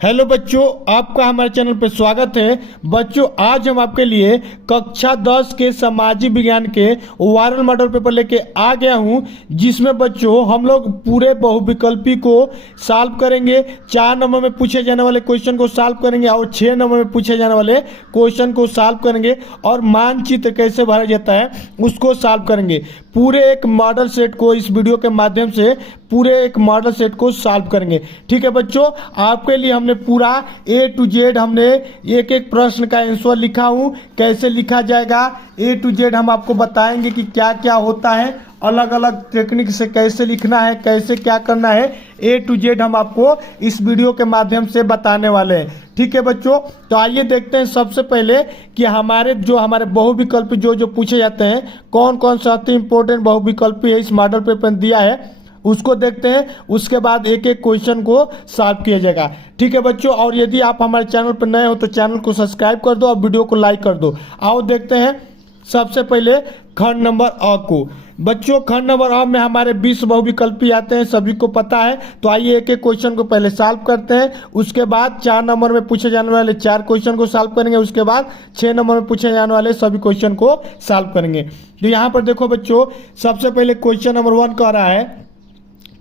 Hello बच्चों, आपका हमारे चैनल पर स्वागत है। बच्चों, आज हम आपके लिए कक्षा 10 के सामाजिक विज्ञान के वायरल मॉडल पेपर लेके आ गया हूं, जिसमें बच्चों हम लोग पूरे बहुविकल्पी को सॉल्व करेंगे। 4 नंबर में पूछे जाने वाले क्वेश्चन को सॉल्व करेंगे और 6 नंबर में पूछे जाने वाले क्वेश्चन को सॉल्व करेंगे और मानचित्र कैसे भरा जाता है उसको सॉल्व करेंगे। पूरे एक मॉडल सेट को इस वीडियो के माध्यम से पूरे एक मॉडल सेट को सॉल्व करेंगे। ठीक है बच्चों, आपके लिए हमने पूरा A to Z हमने एक एक प्रश्न का आंसर लिखा हूं। कैसे लिखा जाएगा A to Z हम आपको बताएंगे कि क्या क्या होता है, अलग अलग टेक्निक से कैसे लिखना है, कैसे क्या करना है। A to Z हम आपको इस वीडियो के माध्यम से बताने वाले हैं। ठीक है बच्चों, तो आइए देखते हैं सबसे पहले कि हमारे बहुविकल्पी जो पूछे जाते हैं, कौन कौन सा अति इंपॉर्टेंट बहुविकल्पी है इस मॉडल पेपर में दिया है, उसको देखते हैं। उसके बाद एक एक क्वेश्चन को सॉल्व किया जाएगा। ठीक है बच्चों, और यदि आप हमारे चैनल पर नए हो तो चैनल को सब्सक्राइब कर दो और वीडियो को लाइक कर दो। आओ देखते हैं सबसे पहले खंड नंबर अ को। बच्चों, खंड नंबर अ में हमारे 20 बहुविकल्पी आते हैं, सभी को पता है। तो आइए एक एक क्वेश्चन को पहले सॉल्व करते हैं। उसके बाद 4 नंबर में पूछे जाने वाले 4 क्वेश्चन को सॉल्व करेंगे। उसके बाद 6 नंबर में पूछे जाने वाले सभी क्वेश्चन को सॉल्व करेंगे। तो यहाँ पर देखो बच्चों, सबसे पहले क्वेश्चन नंबर 1 कह रहा है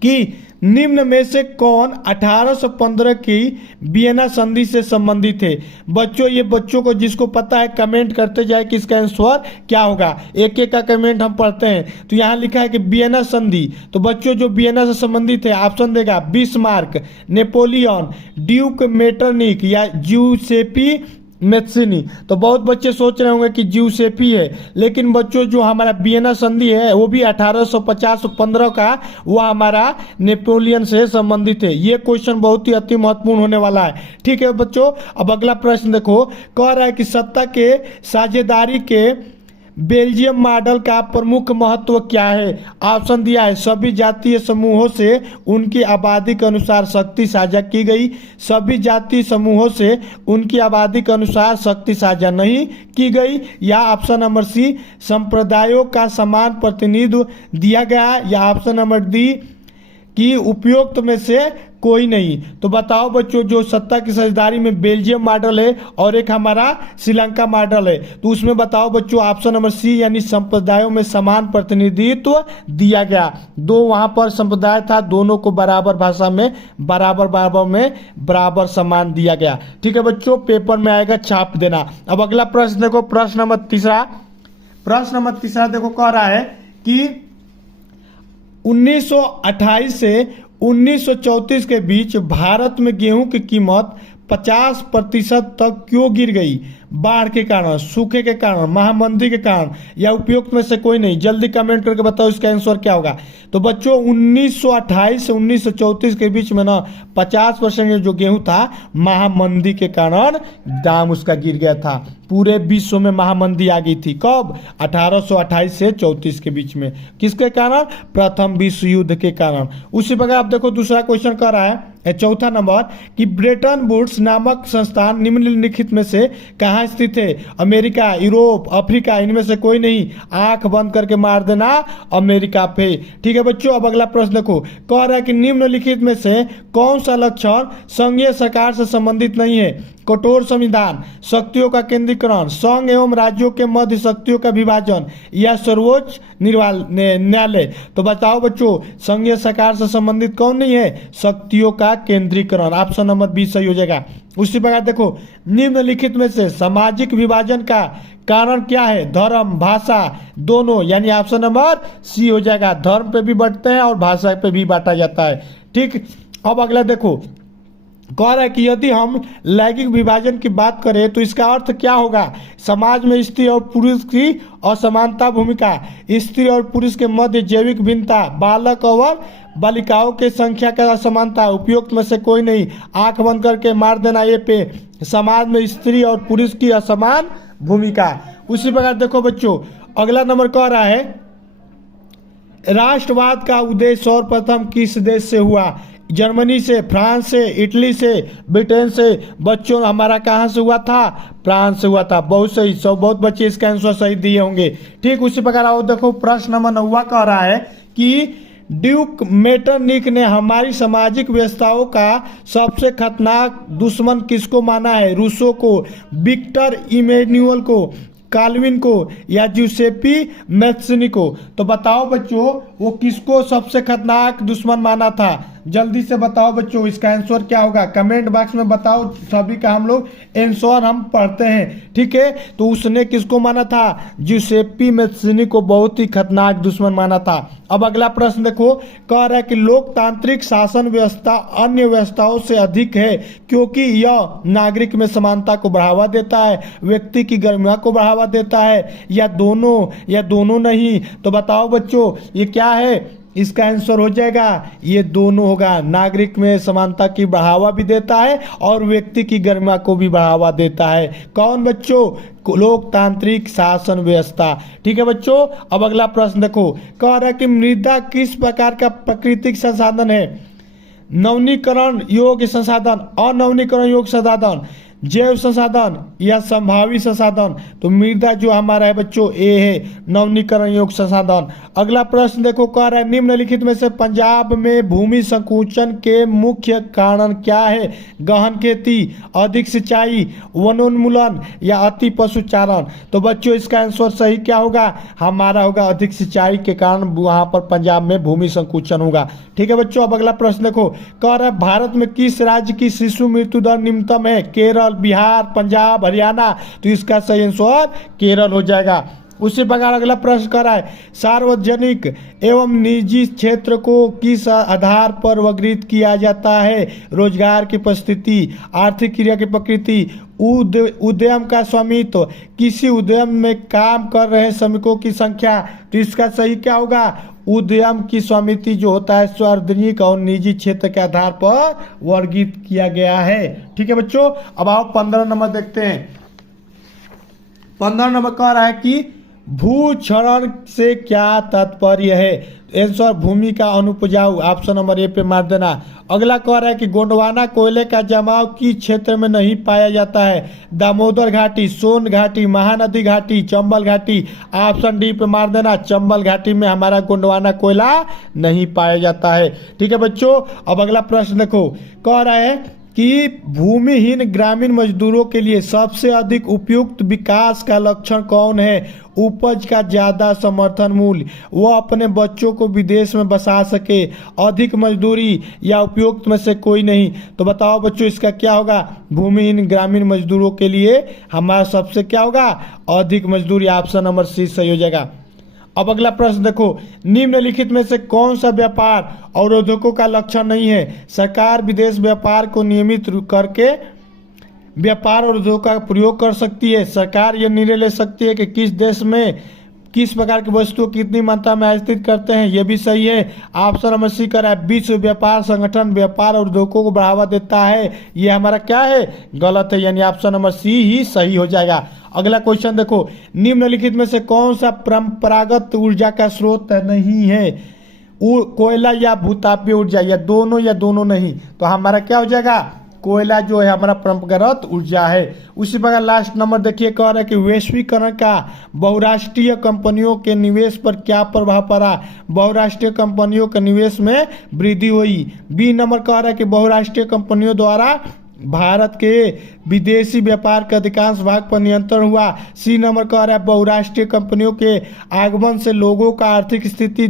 कि निम्न में से कौन 1815 की वियना संधि से संबंधित है। बच्चों, ये बच्चों को जिसको पता है कमेंट करते जाए कि इसका आंसर क्या होगा। एक एक का कमेंट हम पढ़ते हैं। तो यहाँ लिखा है कि वियना संधि, तो बच्चों जो वियना से संबंधित है ऑप्शन देगा बिस्मार्क, नेपोलियन, ड्यूक मेटरनिक या ज्यूसेपी मेत्सिनी। तो बहुत बच्चे सोच रहे होंगे कि ज्यूसेपी है, लेकिन बच्चों जो हमारा वियना संधि है वो भी 1850-15 का, वो हमारा नेपोलियन से संबंधित है। ये क्वेश्चन बहुत ही अति महत्वपूर्ण होने वाला है। ठीक है बच्चों, अब अगला प्रश्न देखो, कह रहा है कि सत्ता के साझेदारी के बेल्जियम मॉडल का प्रमुख महत्व क्या है। ऑप्शन दिया है सभी जातीय समूहों से उनकी आबादी के अनुसार शक्ति साझा की गई, सभी जातीय समूहों से उनकी आबादी के अनुसार शक्ति साझा नहीं की गई, या ऑप्शन नंबर सी संप्रदायों का समान प्रतिनिधित्व दिया गया, या ऑप्शन नंबर डी कि उपयुक्त में से कोई नहीं। तो बताओ बच्चों, जो सत्ता की साझेदारी में बेल्जियम मॉडल है और एक हमारा श्रीलंका मॉडल है, तो उसमें बताओ बच्चों ऑप्शन नंबर सी यानी संप्रदायों में समान प्रतिनिधित्व दिया गया। दो वहां पर संप्रदाय था, दोनों को बराबर भाषा में बराबर सम्मान दिया गया। ठीक है बच्चों, पेपर में आएगा, छाप देना। अब अगला प्रश्न देखो, प्रश्न नंबर तीसरा देखो, कह रहा है कि 1928 से 1934 के बीच भारत में गेहूं की कीमत 50% तक क्यों गिर गई। बाढ़ के कारण, सूखे के कारण, महामंदी के कारण, या उपयुक्त में से कोई नहीं। जल्दी कमेंट करके बताओ इसका आंसर क्या होगा। तो बच्चों 1928 से 1934 के बीच में ना 50% जो गेहूं था महामंदी के कारण दाम उसका गिर गया था। पूरे विश्व में महामंदी आ गई थी। कब? 1828 से 34 के बीच में। किसके कारण? प्रथम विश्व युद्ध के कारण। उसी प्रकार आप देखो दूसरा क्वेश्चन कर रहा है, चौथा नंबर, कि ब्रेटन वुड्स नामक संस्थान निम्नलिखित में से कहाँ स्थित है। अमेरिका, यूरोप, अफ्रीका, इनमें से कोई नहीं। आंख बंद करके मार देना अमेरिका पे। ठीक है बच्चों, अब अगला प्रश्न देखो, कह रहा है कि निम्नलिखित में से कौन सा लक्षण संघीय सरकार से संबंधित नहीं है। कठोर संविधान, शक्तियों का केंद्रीकरण, संघ एवं राज्यों के मध्य शक्तियों का विभाजन, या सर्वोच्च न्यायालय। तो बताओ बच्चों संघीय सरकार से संबंधित कौन नहीं है? शक्तियों का केंद्रीकरण। ऑप्शन नंबर बी सही हो जाएगा। उसी प्रकार देखो, निम्नलिखित में से सामाजिक विभाजन का कारण क्या है। धर्म, भाषा, दोनों, यानी ऑप्शन नंबर सी हो जाएगा। धर्म पे भी बांटते हैं और भाषा पे भी बांटा जाता है। ठीक, अब अगला देखो, कह रहा है कि यदि हम लैंगिक विभाजन की बात करें तो इसका अर्थ क्या होगा। समाज में स्त्री और पुरुष की असमानता भूमिका, स्त्री और पुरुष के मध्य जैविक भिन्नता, बालक और बालिकाओं के संख्या का असमानता, उपयुक्त में से कोई नहीं। आंख बंद करके मार देना ये पे। समाज में स्त्री और पुरुष की असमान भूमिका। उसी प्रकार देखो बच्चों, अगला नंबर कह रहा है राष्ट्रवाद का उदय सर्वप्रथम किस देश से हुआ। जर्मनी से, फ्रांस से, इटली से, ब्रिटेन से। बच्चों हमारा कहाँ से हुआ था? फ्रांस से हुआ था। बहुत सही, बहुत बच्चे इसका आंसर सही दिए होंगे। ठीक, उसी प्रकार आओ देखो, प्रश्न नंबर 9 कह रहा है कि ड्यूक मेटरनिक ने हमारी सामाजिक व्यवस्थाओं का सबसे खतरनाक दुश्मन किसको माना है? रूसो को, विक्टर इमैनुअल को, काल्विन को या ज्यूसेपी मैथ्सनी को? तो बताओ बच्चों वो किसको सबसे खतरनाक दुश्मन माना था? जल्दी से बताओ बच्चों, इसका आंसर क्या होगा? कमेंट बॉक्स में बताओ, सभी का हम लोग आंसर हम पढ़ते हैं, ठीक है। तो उसने किसको माना था? ज्यूसेप्पी मैथ्सनी को बहुत ही खतरनाक दुश्मन माना था। अब अगला प्रश्न देखो, कह रहा है कि लोकतांत्रिक शासन व्यवस्था अन्य व्यवस्थाओं से अधिक है क्योंकि यह नागरिक में समानता को बढ़ावा देता है, व्यक्ति की गरिमा को बढ़ावा देता है, या दोनों नहीं? तो बताओ बच्चों ये क्या है? इसका आंसर हो जाएगा ये दोनों होगा। नागरिक में समानता की बढ़ावा भी देता है और व्यक्ति की गरिमा को भी बढ़ावा देता है। कौन बच्चों? लोकतांत्रिक शासन व्यवस्था, ठीक है बच्चों। अब अगला प्रश्न देखो, कह रहा है कि मृदा किस प्रकार का प्राकृतिक संसाधन है? नवीनीकरण योग्य संसाधन, अनवीनीकरण योग्य संसाधन, जैव संसाधन या संभावित संसाधन? तो मृदा जो हमारा है बच्चों ए है नवीनीकरण योग्य संसाधन। अगला प्रश्न देखो, कह रहा है निम्नलिखित में से पंजाब में भूमि संकुचन के मुख्य कारण क्या है? गहन खेती, अधिक सिंचाई, वनोन्मूलन या अति पशुचारण? तो बच्चों इसका आंसर सही क्या होगा? हमारा होगा अधिक सिंचाई के कारण वहां पर पंजाब में भूमि संकुचन होगा, ठीक है बच्चों। अब अगला प्रश्न देखो, कह रहा है भारत में किस राज्य की शिशु मृत्यु दर निम्नतम है? केरल, बिहार, पंजाब, हरियाणा? तो इसका सही आंसर केरल हो जाएगा। उसी प्रकार अगला प्रश्न कर रहा है, सार्वजनिक एवं निजी क्षेत्र को किस आधार पर वर्गीकृत किया जाता है? रोजगार की परिस्थिति, आर्थिक क्रिया की प्रकृति, उद्यम का स्वामित्व, किसी उद्यम में काम कर रहे श्रमिकों की संख्या? तो इसका सही क्या होगा? उद्यम की स्वामित्व जो होता है सार्वजनिक और निजी क्षेत्र के आधार पर वर्गीकृत किया गया है, ठीक है बच्चों। अब आओ 15 नंबर देखते हैं। 15 नंबर कह रहा है कि भूक्षरण से क्या तात्पर्य है? आंसर भूमि का अनुपजाऊ, ऑप्शन नंबर ए पे मार देना। अगला कह रहा है कि गोंडवाना कोयले का जमाव किस क्षेत्र में नहीं पाया जाता है? दामोदर घाटी, सोन घाटी, महानदी घाटी, चंबल घाटी? ऑप्शन डी पे मार देना, चंबल घाटी में हमारा गोंडवाना कोयला नहीं पाया जाता है, ठीक है बच्चों। अब अगला प्रश्न देखो, कह रहा है कि भूमिहीन ग्रामीण मजदूरों के लिए सबसे अधिक उपयुक्त विकास का लक्षण कौन है? उपज का ज़्यादा समर्थन मूल्य, वो अपने बच्चों को विदेश में बसा सके, अधिक मजदूरी या उपयुक्त में से कोई नहीं? तो बताओ बच्चों इसका क्या होगा? भूमिहीन ग्रामीण मजदूरों के लिए हमारा सबसे क्या होगा? अधिक मजदूरी, ऑप्शन नंबर सी सही हो जाएगा। अब अगला प्रश्न देखो, निम्नलिखित में से कौन सा व्यापार अवरोधकों का लक्षण नहीं है? सरकार विदेश व्यापार को नियमित करके व्यापार अवरोधकों का प्रयोग कर सकती है। सरकार यह निर्णय ले सकती है कि किस देश में किस प्रकार की वस्तुओं कितनी मात्रा में आयातित करते हैं, यह भी सही है। ऑप्शन नंबर सी कर रहा है विश्व व्यापार संगठन व्यापार अवरोधकों को बढ़ावा देता है, ये हमारा क्या है? गलत है, यानी ऑप्शन नंबर सी ही सही हो जाएगा। अगला क्वेश्चन देखो, निम्नलिखित में से कौन सा परंपरागत ऊर्जा का स्रोत नहीं है? कोयला या भूतापीय ऊर्जा, या दोनों नहीं? तो हमारा क्या हो जाएगा? कोयला जो है हमारा परंपरागत ऊर्जा है। उसी प्रकार लास्ट नंबर देखिए, कह रहा है कि वैश्वीकरण का बहुराष्ट्रीय कंपनियों के निवेश पर क्या प्रभाव पड़ा? बहुराष्ट्रीय कंपनियों के निवेश में वृद्धि हुई। बी नंबर कह रहा है कि बहुराष्ट्रीय कंपनियों द्वारा भारत के विदेशी व्यापार के अधिकांश भाग पर नियंत्रण हुआ। सी नंबर कह रहा है बहुराष्ट्रीय कंपनियों के आगमन से लोगों का आर्थिक स्थिति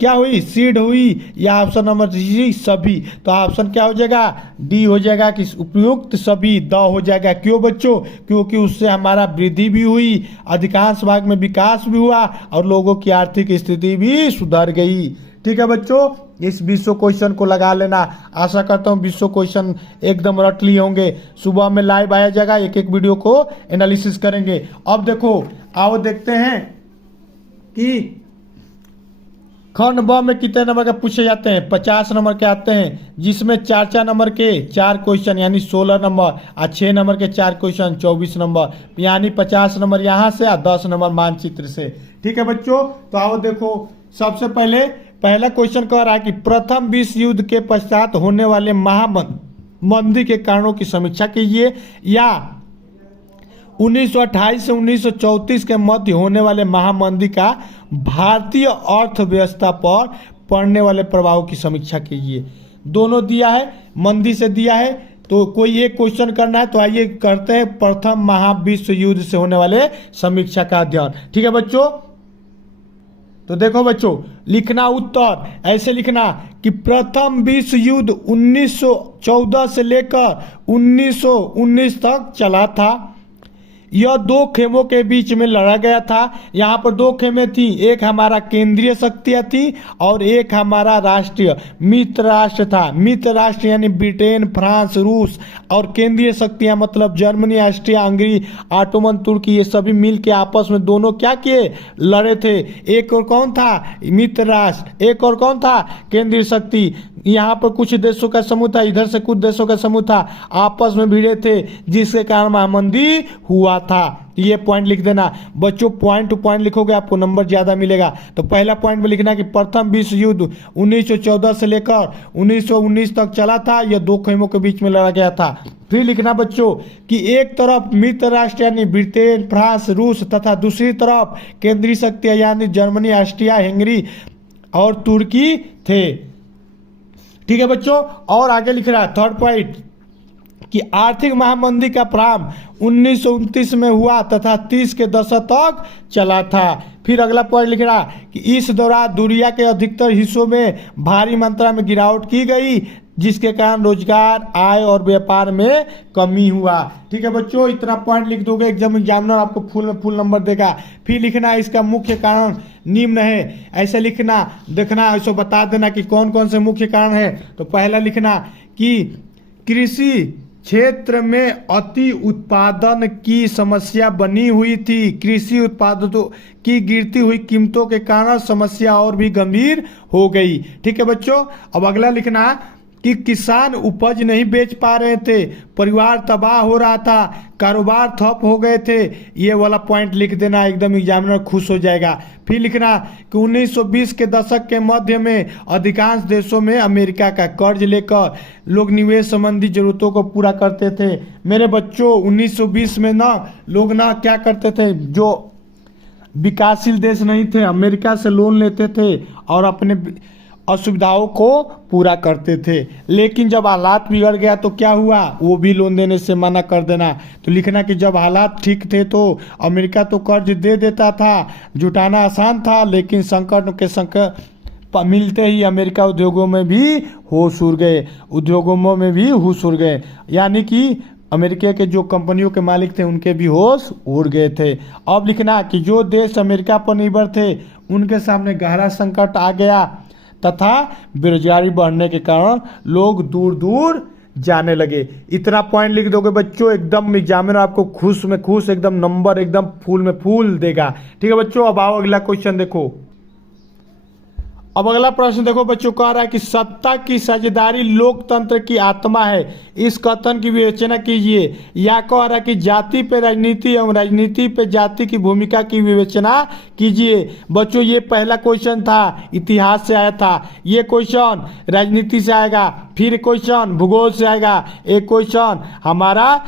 क्या हुई? सीड हुई, या ऑप्शन नंबर सी सभी? तो ऑप्शन क्या हो जाएगा? डी हो जाएगा कि उपयुक्त सभी, द हो जाएगा। क्यों बच्चों? क्योंकि उससे हमारा वृद्धि भी हुई, अधिकांश भाग में विकास भी हुआ और लोगों की आर्थिक स्थिति भी सुधर गई, ठीक है बच्चों। इस 20 क्वेश्चन को लगा लेना। आशा करता हूँ 20 क्वेश्चन एकदम रट लिए होंगे। सुबह में लाइव आया जाएगा, एक एक वीडियो को एनालिसिस करेंगे। अब देखो आओ देखते हैं कि खंड ब में कितने नंबर के पूछे जाते हैं? 50 नंबर के आते हैं, जिसमें 4 नंबर के 4 क्वेश्चन यानी 16 नंबर, और 6 नंबर के 4 क्वेश्चन 24 नंबर, यानी 50 नंबर यहाँ से और 10 नंबर मानचित्र से, ठीक है बच्चों। तो आओ देखो, सबसे पहला क्वेश्चन कह रहा है कि प्रथम विश्व युद्ध के पश्चात होने वाले महामंदी के कारणों की समीक्षा कीजिए, या 1928 से 1934 के मध्य होने वाले महामंदी का भारतीय अर्थव्यवस्था पर पड़ने वाले प्रभावों की समीक्षा कीजिए। दोनों दिया है, मंदी से दिया है, तो कोई एक क्वेश्चन करना है तो आइए करते हैं प्रथम महाविश्व युद्ध से होने वाले समीक्षा का अध्ययन। ठीक है बच्चों, तो देखो बच्चों, लिखना उत्तर ऐसे लिखना कि प्रथम विश्व युद्ध 1914 से लेकर 1919 तक चला था। यह दो खेमों के बीच में लड़ा गया था। यहाँ पर दो खेमे थी, एक हमारा केंद्रीय शक्तियाँ थी और एक हमारा राष्ट्रीय मित्र राष्ट्र था। मित्र राष्ट्र यानी ब्रिटेन, फ्रांस, रूस, और केंद्रीय शक्तियाँ मतलब जर्मनी, ऑस्ट्रिया, हंगरी, ऑटोमन तुर्की, ये सभी मिल के आपस में दोनों क्या किए, लड़े थे। एक और कौन था, मित्र राष्ट्र, एक और कौन था, केंद्रीय शक्ति। यहाँ पर कुछ देशों का समूह था, इधर से कुछ देशों का समूह था, आपस में भिड़े थे, जिसके कारण महामंदी हुआ था। ये पॉइंट लिख देना बच्चों, पॉइंट टू पॉइंट लिखोगे आपको नंबर ज्यादा मिलेगा। तो पहला पॉइंट में लिखना कि प्रथम विश्व युद्ध 1914 से लेकर 1919 तक चला था। यह दो खेमों के बीच में लड़ा गया था। फिर लिखना बच्चों कि एक तरफ मित्र राष्ट्र यानी ब्रिटेन, फ्रांस, रूस तथा दूसरी तरफ केंद्रीय शक्तियां यानी जर्मनी, ऑस्ट्रिया, हंगरी और तुर्की थे। ठीक है बच्चों, और आगे लिख रहा है थर्ड पॉइंट कि आर्थिक महामंदी का प्रारंभ 1929 में हुआ तथा 30 के दशक तक चला था। फिर अगला पॉइंट लिख रहा कि इस दौरान दुनिया के अधिकतर हिस्सों में भारी मात्रा में गिरावट की गई, जिसके कारण रोजगार, आय और व्यापार में कमी हुआ। ठीक है बच्चों, इतना पॉइंट लिख दोगे एग्जामिनर आपको फुल में फुल नंबर देगा। फिर लिखना इसका मुख्य कारण निम्न है, ऐसे लिखना, देखना ऐसे बता देना कि कौन कौन से मुख्य कारण है। तो पहला लिखना कि कृषि क्षेत्र में अति उत्पादन की समस्या बनी हुई थी। कृषि उत्पादों की गिरती हुई कीमतों के कारण समस्या और भी गंभीर हो गई। ठीक है बच्चों, अब अगला लिखना कि किसान उपज नहीं बेच पा रहे थे, परिवार तबाह हो रहा था, कारोबार ठप हो गए थे। ये वाला पॉइंट लिख देना, एकदम एग्जामिनर खुश हो जाएगा। फिर लिखना कि 1920 के दशक के मध्य में अधिकांश देशों में अमेरिका का कर्ज लेकर लोग निवेश संबंधी जरूरतों को पूरा करते थे। मेरे बच्चों 1920 में ना लोग ना क्या करते थे, जो विकासशील देश नहीं थे, अमेरिका से लोन लेते थे और अपने असुविधाओं को पूरा करते थे। लेकिन जब हालात बिगड़ गया तो क्या हुआ, वो भी लोन देने से मना कर देना। तो लिखना कि जब हालात ठीक थे तो अमेरिका तो कर्ज दे देता था, जुटाना आसान था, लेकिन संकट के संकट मिलते ही अमेरिका उद्योगों में भी होश उड़ गए। यानी कि अमेरिका के जो कंपनियों के मालिक थे उनके भी होश उड़ गए थे। अब लिखना कि जो देश अमेरिका पर निर्भर थे उनके सामने गहरा संकट आ गया तथा बेरोजगारी बढ़ने के कारण लोग दूर दूर जाने लगे। इतना पॉइंट लिख दोगे बच्चों, एकदम एग्जामिनर आपको खुश में खुश, एकदम नंबर एकदम फूल में फूल देगा। ठीक है बच्चों, अब आओ अगला क्वेश्चन देखो। अब अगला प्रश्न देखो बच्चों, कह रहा है कि सत्ता की साझेदारी लोकतंत्र की आत्मा है, इस कथन की विवेचना कीजिए। या कह रहा है कि जाति पे राजनीति एवं राजनीति पे जाति की भूमिका की विवेचना कीजिए। बच्चों ये पहला क्वेश्चन था, इतिहास से आया था। ये क्वेश्चन राजनीति से आएगा, फिर क्वेश्चन भूगोल से आएगा, एक क्वेश्चन हमारा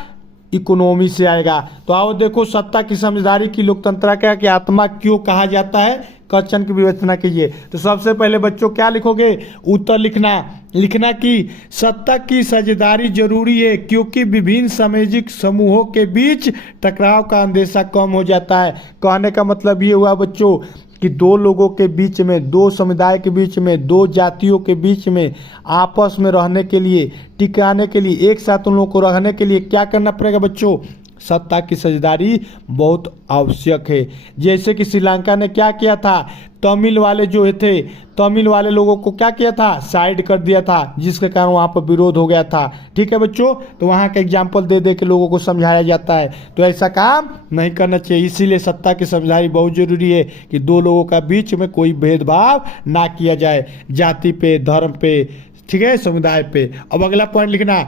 इकोनॉमी से आएगा। तो आओ देखो, सत्ता की साझेदारी की लोकतंत्र की आत्मा क्यों कहा जाता है, क्वेश्चन की विवेचना कीजिए। तो सबसे पहले बच्चों क्या लिखोगे, उत्तर लिखना कि सत्ता की साझेदारी जरूरी है क्योंकि विभिन्न सामाजिक समूहों के बीच टकराव का अंदेशा कम हो जाता है। कहने का मतलब ये हुआ बच्चों कि दो लोगों के बीच में, दो समुदाय के बीच में, दो जातियों के बीच में आपस में रहने के लिए, टिकाने के लिए, एक साथ उन लोगों को रहने के लिए क्या करना पड़ेगा बच्चों, सत्ता की साझेदारी बहुत आवश्यक है। जैसे कि श्रीलंका ने क्या किया था, तमिल वाले जो थे, तमिल वाले लोगों को क्या किया था, साइड कर दिया था, जिसके कारण वहाँ पर विरोध हो गया था। ठीक है बच्चों, तो वहाँ का एग्जाम्पल दे दे के लोगों को समझाया जाता है। तो ऐसा काम नहीं करना चाहिए, इसीलिए सत्ता की साझेदारी बहुत जरूरी है कि दो लोगों का बीच में कोई भेदभाव ना किया जाए, जाति पे, धर्म पे, ठीक है, समुदाय पे। अब अगला पॉइंट लिखना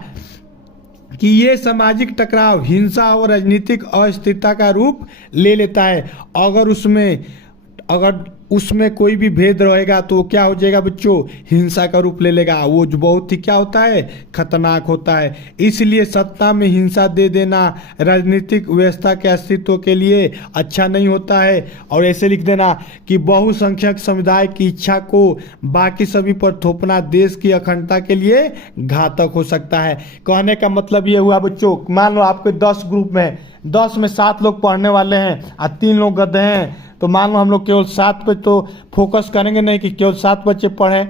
कि ये सामाजिक टकराव हिंसा और राजनीतिक अस्थिरता का रूप ले लेता है अगर उसमें कोई भी भेद रहेगा तो क्या हो जाएगा बच्चों, हिंसा का रूप ले लेगा। वो जो बहुत ही क्या होता है, खतरनाक होता है। इसलिए सत्ता में हिंसा दे देना राजनीतिक व्यवस्था के अस्तित्व के लिए अच्छा नहीं होता है। और ऐसे लिख देना कि बहुसंख्यक समुदाय की इच्छा को बाकी सभी पर थोपना देश की अखंडता के लिए घातक हो सकता है। कहने का मतलब ये हुआ बच्चों, मान लो आपके 10 ग्रुप में 10 में 7 लोग पढ़ने वाले हैं और 3 लोग गधे हैं, तो मान लो हम लोग केवल 7 पे तो फोकस करेंगे नहीं कि केवल 7 बच्चे पढ़ें,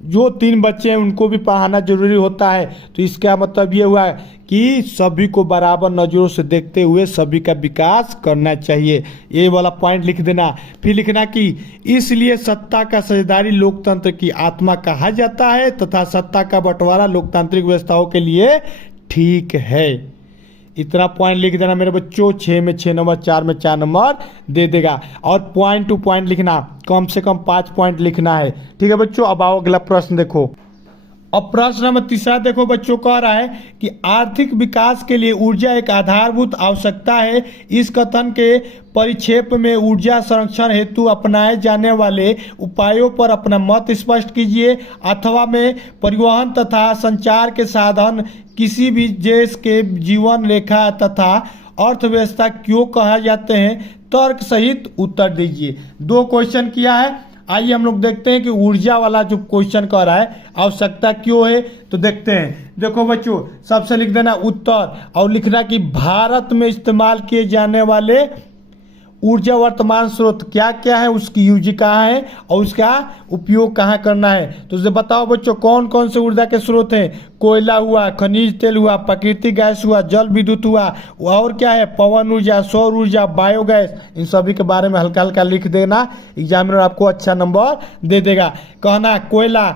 जो 3 बच्चे हैं उनको भी पढ़ाना जरूरी होता है। तो इसका मतलब ये हुआ कि सभी को बराबर नज़रों से देखते हुए सभी का विकास करना चाहिए। ये वाला पॉइंट लिख देना। फिर लिखना कि इसलिए सत्ता का साझेदारी लोकतंत्र की आत्मा कहा जाता है तथा सत्ता का बंटवारा लोकतांत्रिक व्यवस्थाओं के लिए ठीक है। इतना पॉइंट लिख देना मेरे बच्चों। 6 में 6 नंबर, 4 में 4 नंबर दे देगा। और पॉइंट टू पॉइंट लिखना, कम से कम 5 पॉइंट लिखना है। ठीक है बच्चों, अब आओ अगला प्रश्न देखो। अब प्रश्न नंबर 3 देखो बच्चों, कह रहा है कि आर्थिक विकास के लिए ऊर्जा एक आधारभूत आवश्यकता है। इस कथन के परिक्षेप में ऊर्जा संरक्षण हेतु अपनाए जाने वाले उपायों पर अपना मत स्पष्ट कीजिए। अथवा में परिवहन तथा संचार के साधन किसी भी देश के जीवन रेखा तथा अर्थव्यवस्था क्यों कहा जाते हैं, तर्क सहित उत्तर दीजिए। 2 क्वेश्चन किया है। आइए हम लोग देखते हैं कि ऊर्जा वाला जो क्वेश्चन कर रहा है आवश्यकता क्यों है, तो देखते हैं। देखो बच्चों, सबसे लिख देना उत्तर और लिखना कि भारत में इस्तेमाल किए जाने वाले ऊर्जा वर्तमान स्रोत क्या क्या है, उसकी यूज कहाँ है और उसका उपयोग कहाँ करना है। तो इसे बताओ बच्चों, कौन कौन से ऊर्जा के स्रोत हैं। कोयला हुआ, खनिज तेल हुआ, प्राकृतिक गैस हुआ, जल विद्युत हुआ, और क्या है, पवन ऊर्जा, सौर ऊर्जा, बायोगैस। इन सभी के बारे में हल्का हल्का लिख देना, एग्जामिनर आपको अच्छा नंबर दे देगा। कहना कोयला,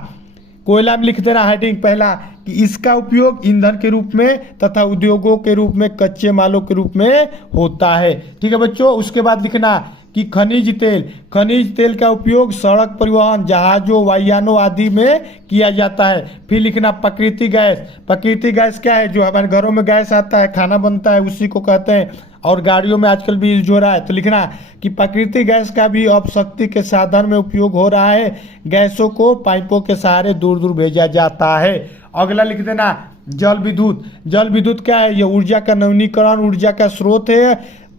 कोयला में लिख देना हेडिंग पहला कि इसका उपयोग ईंधन के रूप में तथा उद्योगों के रूप में कच्चे मालों के रूप में होता है। ठीक है बच्चों, उसके बाद लिखना कि खनिज तेल, खनिज तेल का उपयोग सड़क परिवहन, जहाजों, वायुयानों आदि में किया जाता है। फिर लिखना प्राकृतिक गैस, प्राकृतिक गैस क्या है, जो हमारे घरों में गैस आता है, खाना बनता है, उसी को कहते हैं, और गाड़ियों में आजकल भी यूज हो रहा है। तो लिखना कि प्राकृतिक गैस का भी अब शक्ति के साधन में उपयोग हो रहा है। गैसों को पाइपों के सहारे दूर दूर भेजा जाता है। अगला लिख देना जल विद्युत, जल विद्युत क्या है, यह ऊर्जा का नवीनीकरण ऊर्जा का स्रोत है।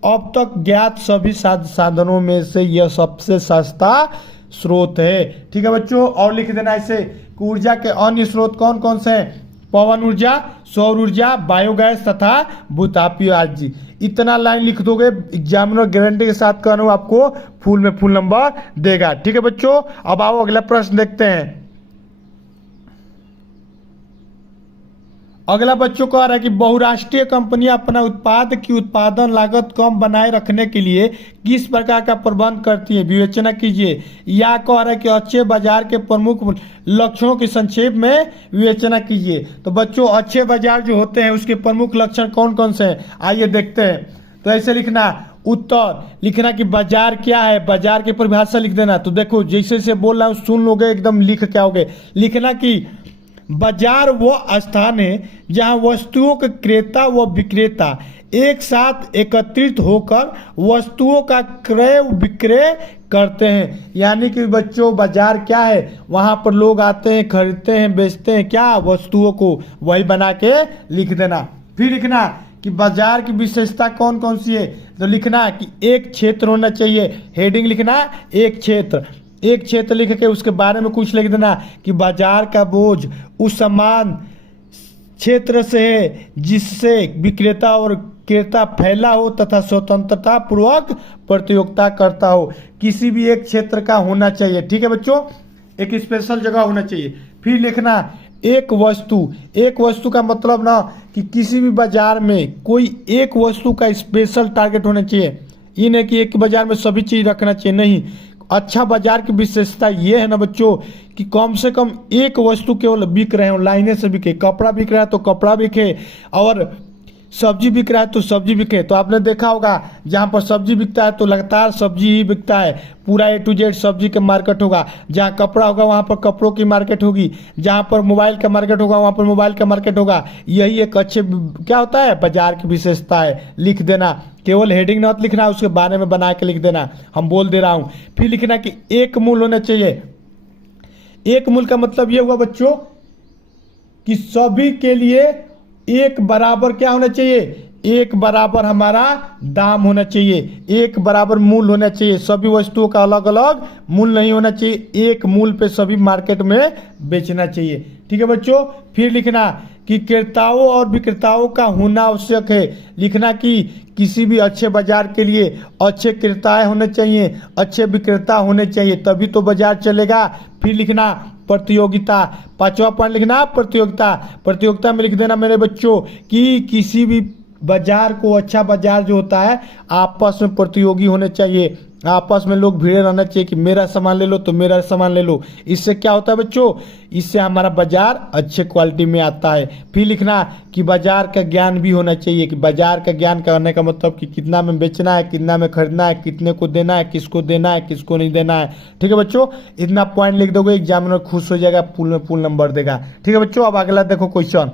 अब तक ज्ञात सभी साधनों में से यह सबसे सस्ता स्रोत है। ठीक है बच्चों, और लिख देना ऐसे कि ऊर्जा के अन्य स्रोत कौन कौन से हैं, पवन ऊर्जा, सौर ऊर्जा, बायोगैस तथा भूतापीय आदि। इतना लाइन लिख दोगे, एग्जामिनर गारंटी के साथ कहना आपको फुल में फुल नंबर देगा। ठीक है बच्चों, अब आओ अगला प्रश्न देखते हैं। अगला बच्चों कह रहा है कि बहुराष्ट्रीय कंपनियां अपना उत्पाद की उत्पादन लागत कम बनाए रखने के लिए किस प्रकार का प्रबंध करती है, विवेचना कीजिए। या कह रहा है कि अच्छे बाजार के प्रमुख लक्षणों की संक्षेप में विवेचना कीजिए। तो बच्चों, अच्छे बाजार जो होते हैं उसके प्रमुख लक्षण कौन कौन से हैं, आइए देखते हैं। तो ऐसे लिखना उत्तर, लिखना कि बाजार क्या है, बाजार की परिभाषा लिख देना। तो देखो जैसे से बोल रहा हूँ सुन लोगे, एकदम लिख के आओगे। लिखना कि बाजार वो स्थान है जहां वस्तुओं के क्रेता व विक्रेता एक साथ एकत्रित होकर वस्तुओं का क्रय विक्रय करते हैं। यानी कि बच्चों बाजार क्या है, वहां पर लोग आते हैं, खरीदते हैं, बेचते हैं क्या, वस्तुओं को। वही बना के लिख देना। फिर लिखना कि बाजार की विशेषता कौन कौन सी है। तो लिखना कि एक क्षेत्र होना चाहिए, हेडिंग लिखना एक क्षेत्र, एक क्षेत्र लिख के उसके बारे में कुछ लिख देना कि बाजार का बोझ उस समान क्षेत्र से है जिससे विक्रेता और क्रेता फैला हो तथा स्वतंत्रता पूर्वक प्रतियोगिता करता हो। किसी भी एक क्षेत्र का होना चाहिए। ठीक है बच्चों, एक स्पेशल जगह होना चाहिए। फिर लिखना एक वस्तु, एक वस्तु का मतलब ना कि किसी भी बाजार में कोई एक वस्तु का स्पेशल टारगेट होना चाहिए। ये नहीं कि एक बाजार में सभी चीज रखना चाहिए, नहीं। अच्छा बाजार की विशेषता ये है ना बच्चों कि कम से कम एक वस्तु केवल बिक रहे हो, लाइने से बिके। कपड़ा बिक रहा है तो कपड़ा बिके, और सब्जी बिक रहा है तो सब्जी बिके, तो आपने देखा होगा जहाँ पर सब्जी बिकता है तो लगातार सब्जी ही बिकता है, पूरा A to Z सब्जी का मार्केट होगा। जहाँ कपड़ा होगा वहाँ पर कपड़ों की मार्केट होगी, जहाँ पर मोबाइल का मार्केट होगा वहाँ पर मोबाइल का मार्केट होगा। यही एक अच्छे क्या होता है बाजार की विशेषता है। लिख देना, केवल हेडिंग नोट लिखना, उसके बारे में बना के लिख देना, हम बोल दे रहा हूँ। फिर लिखना कि एक मूल होना चाहिए। एक मूल का मतलब ये हुआ बच्चों कि सभी के लिए एक बराबर क्या होना चाहिए, एक बराबर हमारा दाम होना चाहिए, एक बराबर मूल होना चाहिए। सभी वस्तुओं का अलग अलग मूल नहीं होना चाहिए, एक मूल पे सभी मार्केट में बेचना चाहिए। ठीक है बच्चों। फिर लिखना कि क्रेताओं और विक्रेताओं का होना आवश्यक है। लिखना कि किसी भी अच्छे बाजार के लिए अच्छे क्रेता होने चाहिए, अच्छे विक्रेता होने चाहिए, तभी तो बाजार चलेगा। फिर लिखना प्रतियोगिता, पांचवा पॉइंट लिखना प्रतियोगिता। प्रतियोगिता में लिख देना मेरे बच्चों कि किसी भी बाजार को, अच्छा बाजार जो होता है, आपस में प्रतियोगी होने चाहिए, आपस में लोग भिड़े रहना चाहिए कि मेरा सामान ले लो तो मेरा सामान ले लो। इससे क्या होता है बच्चों, इससे हमारा बाजार अच्छे क्वालिटी में आता है। फिर लिखना कि बाजार का ज्ञान भी होना चाहिए, कि बाजार का ज्ञान करने का मतलब कि कितना में बेचना है, कितना में खरीदना है, कितने को देना है, किसको देना है, किसको नहीं देना है। ठीक है बच्चों, इतना पॉइंट लिख दोगे एग्जामिनर खुश हो जाएगा, फुल में फुल नंबर देगा। ठीक है बच्चों। अब अगला देखो क्वेश्चन।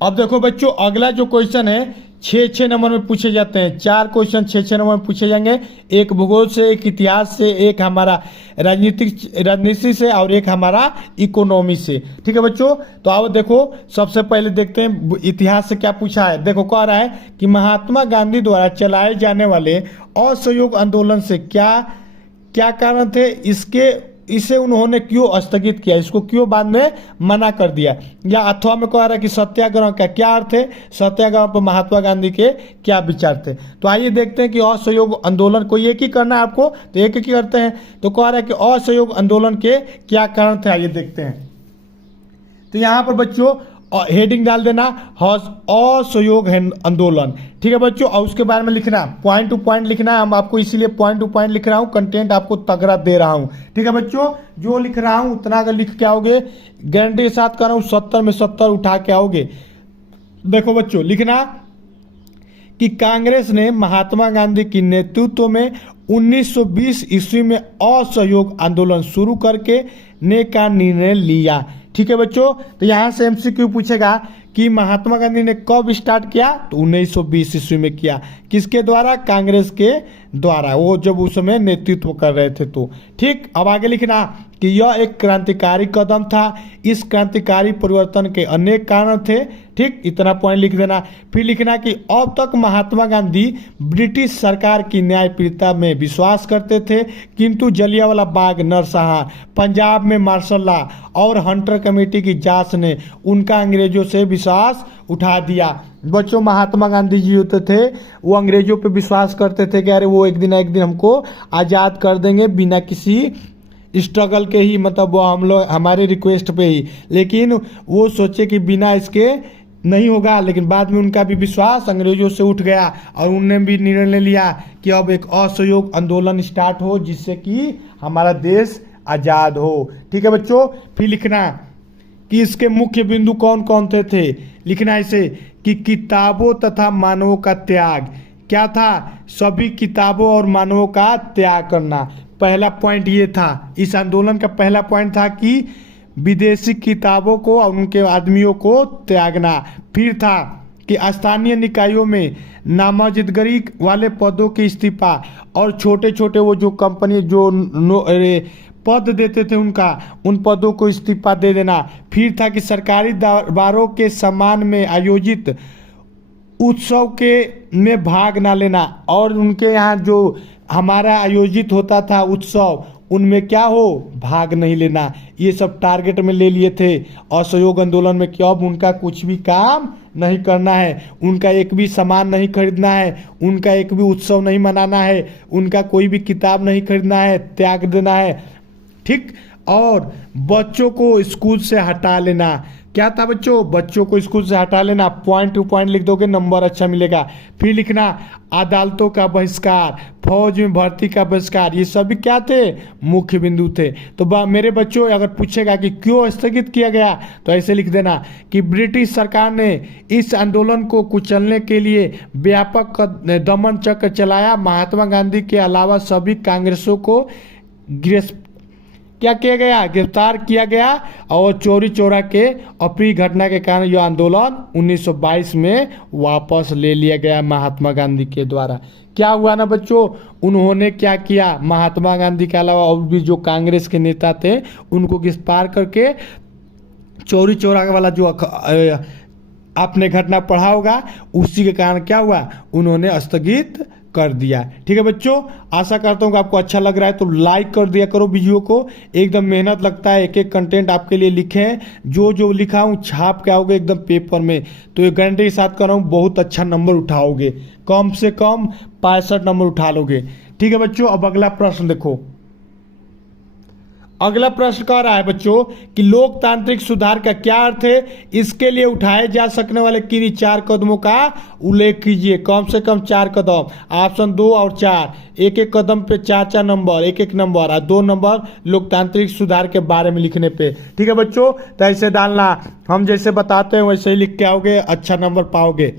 अब देखो बच्चों अगला जो क्वेश्चन है 6-6 नंबर में पूछे जाते हैं। 4 क्वेश्चन 6-6 नंबर में पूछे जाएंगे, एक भूगोल से, एक इतिहास से, एक हमारा राजनीति से और एक हमारा इकोनॉमी से। ठीक है बच्चों। तो आओ देखो सबसे पहले देखते हैं इतिहास से क्या पूछा है। देखो कह रहा है कि महात्मा गांधी द्वारा चलाए जाने वाले असहयोग आंदोलन से क्या क्या कारण थे, इसे उन्होंने क्यों स्थगित किया, इसको क्यों बाद में मना कर दिया। या अथवा में कह रहा है कि सत्याग्रह का क्या अर्थ है, सत्याग्रह पर महात्मा गांधी के क्या विचार थे। तो आइए देखते हैं कि असहयोग आंदोलन को एक ही करना है आपको, तो एक ही करते हैं। तो कह रहा है कि असहयोग आंदोलन के क्या कारण थे, आइए देखते हैं। तो यहाँ पर बच्चों हेडिंग डाल देना असहयोग आंदोलन। ठीक है बच्चों। और उसके बारे में लिखना, पॉइंट टू पॉइंट लिखना है। हम आपको इसीलिए पॉइंट टू पॉइंट लिख रहा हूँ, कंटेंट आपको तगड़ा दे रहा हूँ। ठीक है बच्चों, जो लिख रहा हूँ उतना अगर लिख के आओगे, गारंटी के साथ कर रहा हूँ 70 में 70 उठा के आओगे। देखो बच्चों लिखना कि कांग्रेस ने महात्मा गांधी के नेतृत्व में 1920 ईस्वी में असहयोग आंदोलन शुरू करके ने का निर्णय लिया। ठीक है बच्चों। तो यहाँ से MCQ पूछेगा कि महात्मा गांधी ने कब स्टार्ट किया, तो 1920 ईस्वी में किया। किसके द्वारा, कांग्रेस के द्वारा, वो जब उस समय नेतृत्व कर रहे थे। तो ठीक, अब आगे लिखना कि यह एक क्रांतिकारी कदम था, इस क्रांतिकारी परिवर्तन के अनेक कारण थे। ठीक, इतना पॉइंट लिख देना। फिर लिखना कि अब तक महात्मा गांधी ब्रिटिश सरकार की न्यायप्रियता में विश्वास करते थे, किंतु जलियांवाला बाग, नरसंहार, पंजाब में मार्शल लॉ और हंटर कमेटी की जांच ने उनका अंग्रेजों से विश्वास उठा दिया। बच्चों महात्मा गांधी जी होते थे, वो अंग्रेजों पे विश्वास करते थे कि अरे वो एक दिन हमको आज़ाद कर देंगे बिना किसी स्ट्रगल के ही, मतलब वो हम लोग हमारे रिक्वेस्ट पे ही। लेकिन वो सोचे कि बिना इसके नहीं होगा, लेकिन बाद में उनका भी विश्वास अंग्रेजों से उठ गया और उन्होंने भी निर्णय लिया कि अब एक असहयोग आंदोलन स्टार्ट हो जिससे कि हमारा देश आज़ाद हो। ठीक है बच्चों। फिर लिखना कि इसके मुख्य बिंदु कौन कौन थे। लिखना इसे कि किताबों तथा मानवों का त्याग। क्या था, सभी किताबों और मानवों का त्याग करना। पहला पॉइंट ये था, इस आंदोलन का पहला पॉइंट था कि विदेशी किताबों को और उनके आदमियों को त्यागना। फिर था कि स्थानीय निकायों में नामजदगी वाले पदों के इस्तीफा और छोटे छोटे वो जो कंपनी जो पद देते थे उन पदों को इस्तीफा दे देना। फिर था कि सरकारी दरबारों के सम्मान में आयोजित उत्सव के में भाग ना लेना, और उनके यहाँ जो हमारा आयोजित होता था उत्सव, उनमें क्या हो, भाग नहीं लेना। ये सब टारगेट में ले लिए थे असहयोग आंदोलन में कि अब उनका कुछ भी काम नहीं करना है, उनका एक भी सामान नहीं खरीदना है, उनका एक भी उत्सव नहीं मनाना है, उनका कोई भी किताब नहीं खरीदना है, त्याग देना है। ठीक, और बच्चों को स्कूल से हटा लेना। क्या था बच्चों, बच्चों को स्कूल से हटा लेना, पॉइंट टू पॉइंट लिख दोगे नंबर अच्छा मिलेगा। फिर लिखना अदालतों का बहिष्कार, फौज में भर्ती का बहिष्कार, ये सभी क्या थे, मुख्य बिंदु थे। तो मेरे बच्चों अगर पूछेगा कि क्यों स्थगित किया गया तो ऐसे लिख देना कि ब्रिटिश सरकार ने इस आंदोलन को कुचलने के लिए व्यापक दमन चक्र चलाया। महात्मा गांधी के अलावा सभी कांग्रेसों को क्या किया गया, गिरफ्तार किया गया और चोरी चोरा के अप्रिय घटना के कारण यह आंदोलन 1922 में वापस ले लिया गया महात्मा गांधी के द्वारा। क्या हुआ ना बच्चों, उन्होंने क्या किया, महात्मा गांधी के अलावा और भी जो कांग्रेस के नेता थे उनको गिरफ्तार करके चोरी चोरा वाला जो आपने घटना पढ़ा होगा उसी के कारण क्या हुआ, उन्होंने स्थगित कर दिया। ठीक है बच्चों, आशा करता हूँ कि आपको अच्छा लग रहा है तो लाइक कर दिया करो वीडियो को। एकदम मेहनत लगता है, एक एक कंटेंट आपके लिए लिखे हैं, जो जो लिखा हूँ छाप के आओगे एकदम पेपर में, तो ये गारंटी के साथ कर रहा हूँ बहुत अच्छा नंबर उठाओगे, कम से कम 65 नंबर उठा लोगे। ठीक है बच्चों, अब अगला प्रश्न देखो। अगला प्रश्न कह रहा है बच्चों कि लोकतांत्रिक सुधार का क्या अर्थ है, इसके लिए उठाए जा सकने वाले किन्हीं 4 कदमों का उल्लेख कीजिए। कम से कम 4 कदम, ऑप्शन 2 और 4, एक एक कदम पे 4 नंबर, एक एक नंबर और 2 नंबर लोकतांत्रिक सुधार के बारे में लिखने पे। ठीक है बच्चों, तो ऐसे डालना, हम जैसे बताते हैं वैसे ही लिख के आओगे, अच्छा नंबर पाओगे।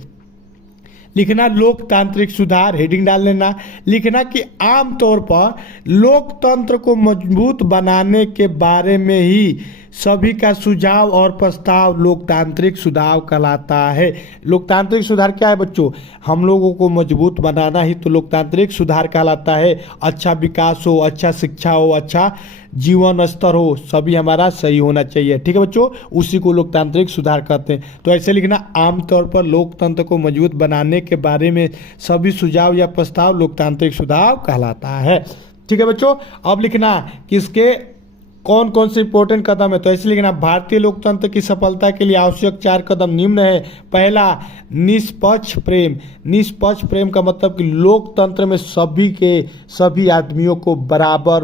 लिखना लोकतांत्रिक सुधार, हेडिंग डाल लेना। लिखना कि आमतौर पर लोकतंत्र को मजबूत बनाने के बारे में ही सभी का सुझाव और प्रस्ताव लोकतांत्रिक सुधार कहलाता है। लोकतांत्रिक सुधार क्या है बच्चों, हम लोगों को मजबूत बनाना ही तो लोकतांत्रिक सुधार कहलाता है। अच्छा विकास हो, अच्छा शिक्षा हो, अच्छा जीवन स्तर हो, सभी हमारा सही होना चाहिए। ठीक है बच्चों, उसी को लोकतांत्रिक सुधार कहते हैं। तो ऐसे लिखना आमतौर पर लोकतंत्र को मजबूत बनाने के बारे में सभी सुझाव या प्रस्ताव लोकतांत्रिक सुधार कहलाता है। ठीक है बच्चों, अब लिखना कि इसके कौन कौन से इंपॉर्टेंट कदम है, तो ऐसे लिखना भारतीय लोकतंत्र की सफलता के लिए आवश्यक 4 कदम निम्न है। पहला, निष्पक्ष प्रेम। निष्पक्ष प्रेम का मतलब कि लोकतंत्र में सभी आदमियों को बराबर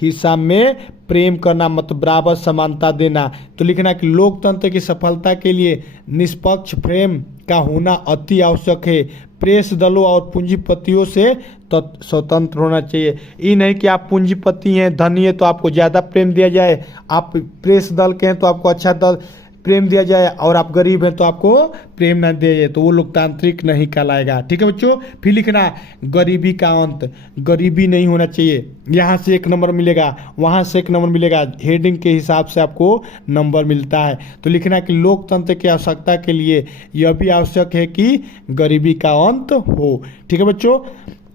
हिस्सा में प्रेम करना, मतलब बराबर समानता देना। तो लिखना कि लोकतंत्र की सफलता के लिए निष्पक्ष प्रेम का होना अति आवश्यक है। प्रेस दलों और पूंजीपतियों से स्वतंत्र होना चाहिए। ये नहीं कि आप पूंजीपति हैं, धनी है तो आपको ज़्यादा प्रेम दिया जाए, आप प्रेस दल के हैं तो आपको अच्छा दल प्रेम दिया जाए, और आप गरीब हैं तो आपको प्रेम ना दिया जाए, तो वो लोकतांत्रिक नहीं कहलाएगा। ठीक है बच्चों, फिर लिखना गरीबी का अंत। गरीबी नहीं होना चाहिए, यहाँ से 1 नंबर मिलेगा, वहाँ से 1 नंबर मिलेगा, हेडिंग के हिसाब से आपको नंबर मिलता है। तो लिखना कि लोकतंत्र की आवश्यकता के लिए यह भी आवश्यक है कि गरीबी का अंत हो। ठीक है बच्चों,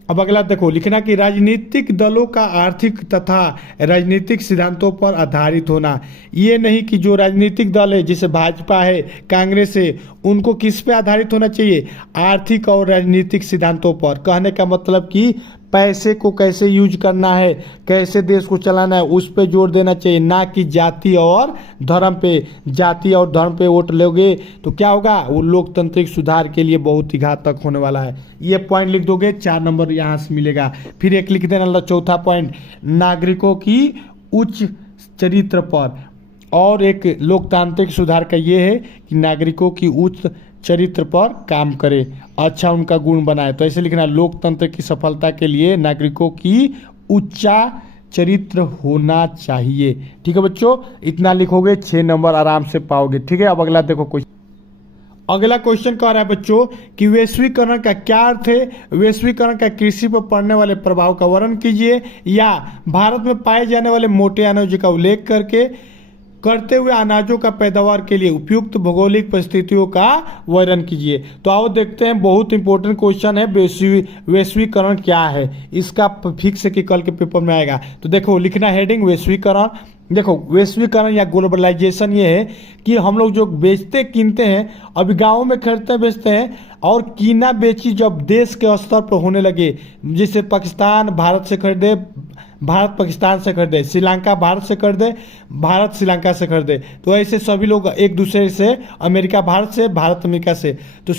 अब अगला देखो। लिखना कि राजनीतिक दलों का आर्थिक तथा राजनीतिक सिद्धांतों पर आधारित होना। ये नहीं कि जो राजनीतिक दल है जैसे भाजपा है, कांग्रेस है, उनको किस पे आधारित होना चाहिए, आर्थिक और राजनीतिक सिद्धांतों पर। कहने का मतलब कि पैसे को कैसे यूज करना है, कैसे देश को चलाना है, उस पर जोर देना चाहिए, ना कि जाति और धर्म पे। जाति और धर्म पे वोट लोगे तो क्या होगा, वो लोकतांत्रिक सुधार के लिए बहुत ही घातक होने वाला है। ये पॉइंट लिख दोगे, 4 नंबर यहाँ से मिलेगा। फिर एक लिख देना चौथा पॉइंट, नागरिकों की उच्च चरित्र पर। और एक लोकतांत्रिक सुधार का ये है कि नागरिकों की उच्च चरित्र पर काम करे, अच्छा उनका गुण बनाए। तो ऐसे लिखना लोकतंत्र की सफलता के लिए नागरिकों की उच्चा चरित्र होना चाहिए। ठीक है बच्चों, इतना लिखोगे 6 नंबर आराम से पाओगे। ठीक है, अब अगला देखो क्वेश्चन। अगला क्वेश्चन कह रहा है बच्चों कि वैश्वीकरण का क्या अर्थ है, वैश्वीकरण का कृषि पर पड़ने वाले प्रभाव का वर्णन कीजिए, या भारत में पाए जाने वाले मोटे अनाज का उल्लेख करते हुए अनाजों का पैदावार के लिए उपयुक्त भौगोलिक परिस्थितियों का वर्णन कीजिए। तो आओ देखते हैं, बहुत इंपॉर्टेंट क्वेश्चन है, वैश्वीकरण क्या है, इसका फिक्स है कि कल के पेपर में आएगा। तो देखो लिखना हेडिंग वैश्वीकरण। देखो वैश्वीकरण या ग्लोबलाइजेशन ये है कि हम लोग जो बेचते कीनते हैं, अभी गाँव में खरीदते बेचते हैं, और कीना बेची जब देश के स्तर पर होने लगे, जैसे पाकिस्तान भारत से खरीदे, भारत पाकिस्तान से खरीदे, श्रीलंका भारत से खरीदे, भारत श्रीलंका से खरीदे, तो ऐसे सभी लोग एक दूसरे से, अमेरिका भारत से, भारत अमेरिका से, तो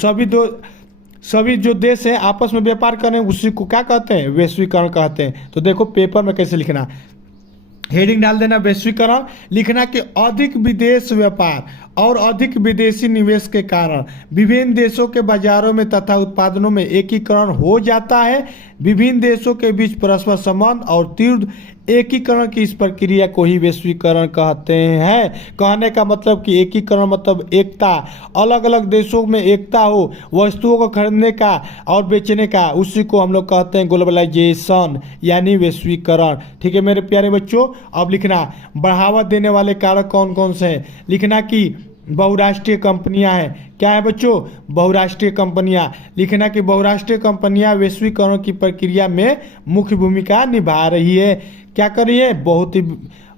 सभी जो देश हैं आपस में व्यापार करें, उसी को क्या कहते हैं, वैश्वीकरण कहते हैं। तो देखो पेपर में कैसे लिखना, हेडिंग डाल देना वैश्वीकरण। लिखना कि अधिक विदेश व्यापार, और अधिक विदेशी निवेश के कारण विभिन्न देशों के बाजारों में तथा उत्पादनों में एकीकरण हो जाता है। विभिन्न देशों के बीच परस्पर संबंध और तीव्र एकीकरण की इस प्रक्रिया को ही वैश्वीकरण कहते हैं। कहने का मतलब कि एकीकरण मतलब एकता, अलग अलग देशों में एकता हो वस्तुओं को खरीदने का और बेचने का, उसी को हम लोग कहते हैं ग्लोबलाइजेशन यानी वैश्वीकरण। ठीक है मेरे प्यारे बच्चों, अब लिखना बढ़ावा देने वाले कारक कौन कौन से हैं। लिखना कि बहुराष्ट्रीय कंपनियां हैं। क्या है बच्चों? बहुराष्ट्रीय कंपनियां। लिखना कि बहुराष्ट्रीय कंपनियां वैश्वीकरण की प्रक्रिया में मुख्य भूमिका निभा रही है। क्या कर रही है? बहुत ही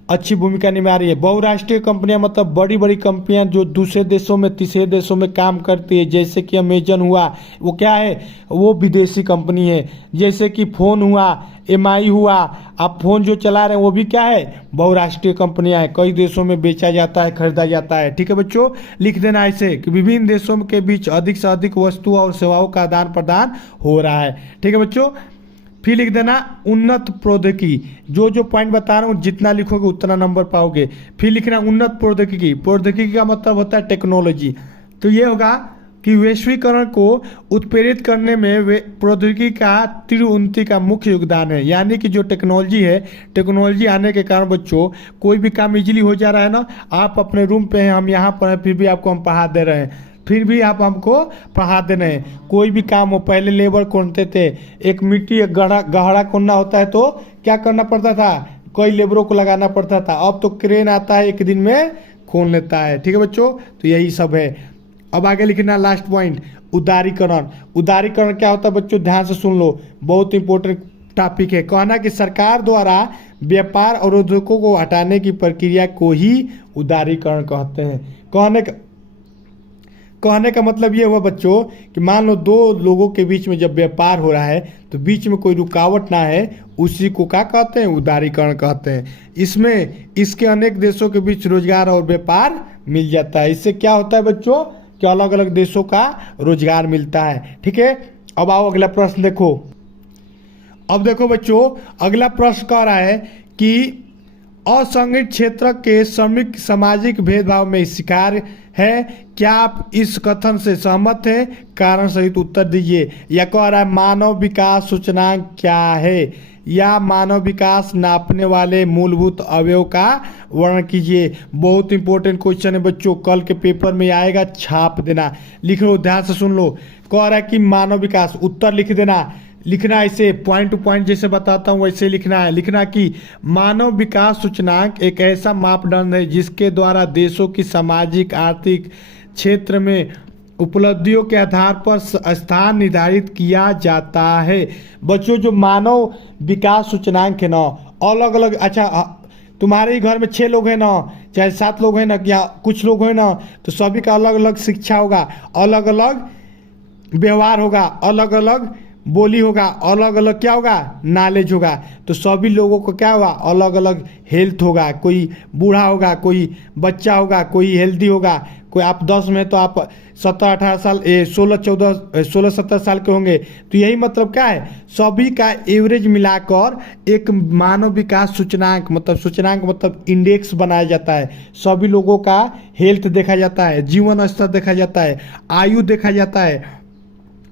अच्छी भूमिका निभा रही है। बहुराष्ट्रीय कंपनियां मतलब बड़ी बड़ी कंपनियां जो दूसरे देशों में तीसरे देशों में काम करती है। जैसे कि अमेजन हुआ, वो क्या है? वो विदेशी कंपनी है। जैसे कि फ़ोन हुआ, एमआई हुआ, आप फ़ोन जो चला रहे हैं वो भी क्या है? बहुराष्ट्रीय कंपनियां हैं। कई देशों में बेचा जाता है, खरीदा जाता है। ठीक है बच्चों, लिख देना ऐसे कि विभिन्न देशों के बीच अधिक से अधिक वस्तुओं और सेवाओं का आदान प्रदान हो रहा है। ठीक है बच्चों, फिर लिख देना उन्नत प्रौद्योगिकी। जो पॉइंट बता रहा हूँ जितना लिखोगे उतना नंबर पाओगे। फिर लिखना उन्नत प्रौद्योगिकी। प्रौद्योगिकी का मतलब होता है टेक्नोलॉजी। तो ये होगा कि वैश्वीकरण को उत्प्रेरित करने में प्रौद्योगिकी का तीव्र उन्नति का मुख्य योगदान है। यानी कि जो टेक्नोलॉजी है, टेक्नोलॉजी आने के कारण बच्चों कोई भी काम इजीली हो जा रहा है ना। आप अपने रूम पे हैं, हम यहाँ पर हैं, फिर भी आपको हम पढ़ा दे रहे हैं, फिर भी आप हमको पढ़ा देना है। कोई भी काम हो, पहले लेबर खोदते थे, एक मिट्टी एक गहरा खोदना होता है तो क्या करना पड़ता था? कई लेबरों को लगाना पड़ता था। अब तो क्रेन आता है, एक दिन में खोद लेता है। ठीक है बच्चों, तो यही सब है। अब आगे लिखना लास्ट पॉइंट, उदारीकरण। उदारीकरण क्या होता है बच्चों? ध्यान से सुन लो, बहुत इंपॉर्टेंट टॉपिक है। कहना कि सरकार द्वारा व्यापार और उद्योगों को हटाने की प्रक्रिया को ही उदारीकरण कहते हैं। कहने का मतलब ये हुआ बच्चों कि मान लो दो लोगों के बीच में जब व्यापार हो रहा है तो बीच में कोई रुकावट ना है, उसी को क्या कहते हैं? उदारीकरण कहते हैं। इसमें इसके अनेक देशों के बीच रोजगार और व्यापार मिल जाता है। इससे क्या होता है बच्चों कि अलग अलग देशों का रोजगार मिलता है। ठीक है, अब आओ अगला प्रश्न देखो। अब देखो बच्चों, अगला प्रश्न कह रहा है कि असंगठित क्षेत्र के श्रमिक सामाजिक भेदभाव में शिकार है। क्या आप इस कथन से सहमत हैं? कारण सहित उत्तर दीजिए। या कह रहा है मानव विकास सूचकांक क्या है, या मानव विकास नापने वाले मूलभूत अवयव का वर्णन कीजिए। बहुत इंपॉर्टेंट क्वेश्चन है बच्चों, कल के पेपर में आएगा, छाप देना। लिख लो, ध्यान से सुन लो। कह रहा है कि मानव विकास, उत्तर लिख देना। लिखना ऐसे पॉइंट टू पॉइंट जैसे बताता हूँ वैसे लिखना है। लिखना कि मानव विकास सूचकांक एक ऐसा मापदंड है जिसके द्वारा देशों की सामाजिक आर्थिक क्षेत्र में उपलब्धियों के आधार पर स्थान निर्धारित किया जाता है। बच्चों जो मानव विकास सूचकांक है ना, अलग अलग, अच्छा तुम्हारे ही घर में 6 लोग हैं ना, चाहे 7 लोग हैं ना, या कुछ लोग हैं ना, तो सभी का अलग अलग शिक्षा होगा, अलग अलग व्यवहार होगा, अलग अलग बोली होगा, अलग अलग क्या होगा? नॉलेज होगा। तो सभी लोगों को क्या होगा? अलग अलग हेल्थ होगा। कोई बूढ़ा होगा, कोई बच्चा होगा, कोई हेल्दी होगा। कोई आप 10 में तो आप 17-18 साल 16-17 साल के होंगे। तो यही मतलब क्या है? सभी का एवरेज मिलाकर एक मानव विकास सूचकांक मतलब इंडेक्स बनाया जाता है। सभी लोगों का हेल्थ देखा जाता है, जीवन स्तर देखा जाता है, आयु देखा जाता है,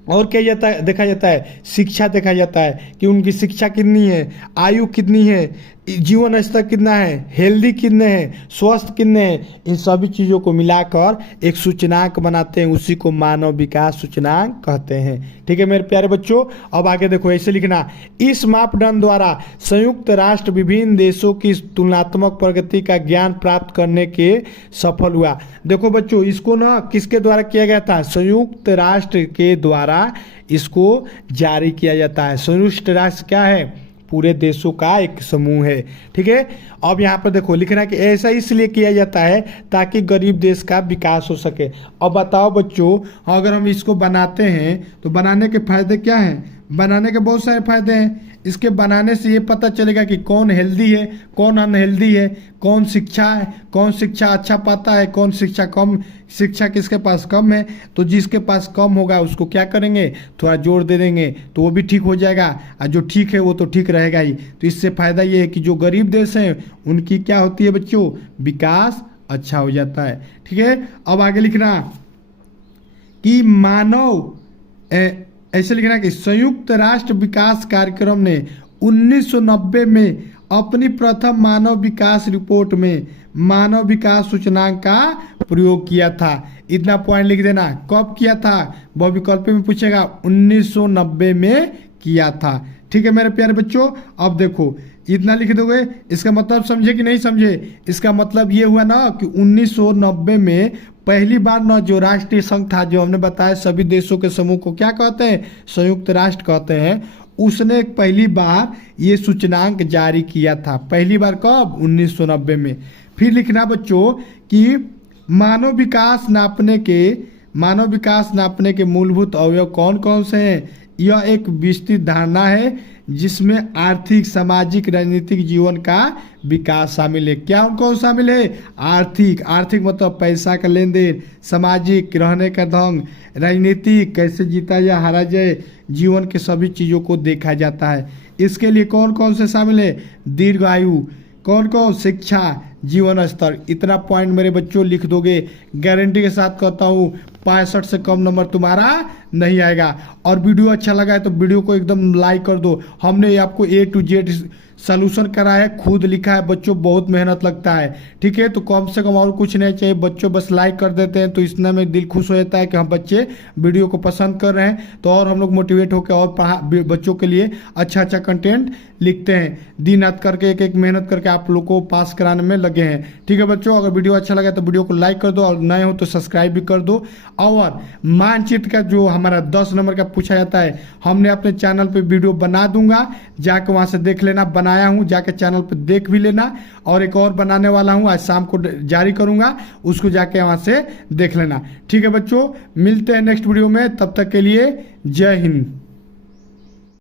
और क्या देखा जाता है? शिक्षा देखा जाता है कि उनकी शिक्षा कितनी है, आयु कितनी है, जीवन स्तर कितना है, हेल्दी कितने हैं, स्वस्थ कितने हैं। इन सभी चीज़ों को मिलाकर एक सूचकांक बनाते हैं, उसी को मानव विकास सूचकांक कहते हैं। ठीक है मेरे प्यारे बच्चों, अब आगे देखो, ऐसे लिखना, इस मापदंड द्वारा संयुक्त राष्ट्र विभिन्न देशों की तुलनात्मक प्रगति का ज्ञान प्राप्त करने के सफल हुआ। देखो बच्चों, इसको ना किसके द्वारा किया गया था? संयुक्त राष्ट्र के द्वारा इसको जारी किया जाता है। संयुक्त राष्ट्र क्या है? पूरे देशों का एक समूह है। ठीक है, अब यहाँ पर देखो लिखना कि ऐसा इसलिए किया जाता है ताकि गरीब देश का विकास हो सके। अब बताओ बच्चों, अगर हम इसको बनाते हैं तो बनाने के फायदे क्या हैं? बनाने के बहुत सारे फायदे हैं। इसके बनाने से ये पता चलेगा कि कौन हेल्दी है, कौन अनहेल्दी है, कौन शिक्षा अच्छा पाता है, कौन शिक्षा किसके पास कम है। तो जिसके पास कम होगा उसको क्या करेंगे? थोड़ा जोर दे देंगे तो वो भी ठीक हो जाएगा, और जो ठीक है वो तो ठीक रहेगा ही। तो इससे फायदा ये है कि जो गरीब देश हैं उनकी क्या होती है बच्चों? विकास अच्छा हो जाता है। ठीक है, अब आगे लिखना कि मानव ऐसे लिखना कि संयुक्त राष्ट्र विकास कार्यक्रम ने 1990 में अपनी प्रथम मानव विकास रिपोर्ट में मानव विकास सूचकांक का प्रयोग किया था। इतना पॉइंट लिख देना। कब किया था, वह विकल्प में पूछेगा, 1990 में किया था। ठीक है मेरे प्यारे बच्चों, अब देखो इतना लिख दोगे, इसका मतलब समझे कि नहीं समझे। इसका मतलब ये हुआ ना कि 1990 में पहली बार ना जो राष्ट्रीय संघ था, जो हमने बताया सभी देशों के समूह को क्या कहते हैं, संयुक्त राष्ट्र कहते हैं, उसने पहली बार ये सूचकांक जारी किया था। पहली बार कब, 1990 में। फिर लिखना बच्चों कि मानव विकास नापने के मूलभूत अवयव कौन कौन से हैं। यह एक विस्तृत धारणा है जिसमें आर्थिक, सामाजिक, राजनीतिक जीवन का विकास शामिल है। क्या कौन शामिल है, आर्थिक मतलब पैसा का लेन देन, सामाजिक रहने का ढंग, राजनीतिक कैसे जीता या हारा जाए, जीवन के सभी चीज़ों को देखा जाता है। इसके लिए कौन कौन से शामिल है, दीर्घ आयु, कौन कौन, शिक्षा, जीवन स्तर। इतना पॉइंट मेरे बच्चों लिख दोगे, गारंटी के साथ कहता हूँ 65 से कम नंबर तुम्हारा नहीं आएगा। और वीडियो अच्छा लगा है तो वीडियो को एकदम लाइक कर दो। हमने आपको A to Z सॉल्यूशन करा है, खुद लिखा है बच्चों, बहुत मेहनत लगता है। ठीक है, तो कम से कम और कुछ नहीं चाहिए बच्चों, बस लाइक कर देते हैं तो इसमें में दिल खुश हो जाता है कि हम बच्चे वीडियो को पसंद कर रहे हैं, तो और हम लोग मोटिवेट होकर और बच्चों के लिए अच्छा कंटेंट लिखते हैं। दिन रात करके एक मेहनत करके आप लोग को पास कराने में लगे हैं। ठीक है बच्चों, अगर वीडियो अच्छा लगा तो वीडियो को लाइक कर दो, और नए हो तो सब्सक्राइब भी कर दो। और मानचित्र का जो हमारा 10 नंबर का पूछा जाता है, हमने अपने चैनल पे वीडियो बना दूंगा, जाके वहां से देख लेना। बनाया हूं, जाके चैनल पे देख भी लेना। और एक और बनाने वाला हूं, आज शाम को जारी करूंगा, उसको जाके वहां से देख लेना। ठीक है बच्चों, मिलते हैं नेक्स्ट वीडियो में, तब तक के लिए जय हिंद।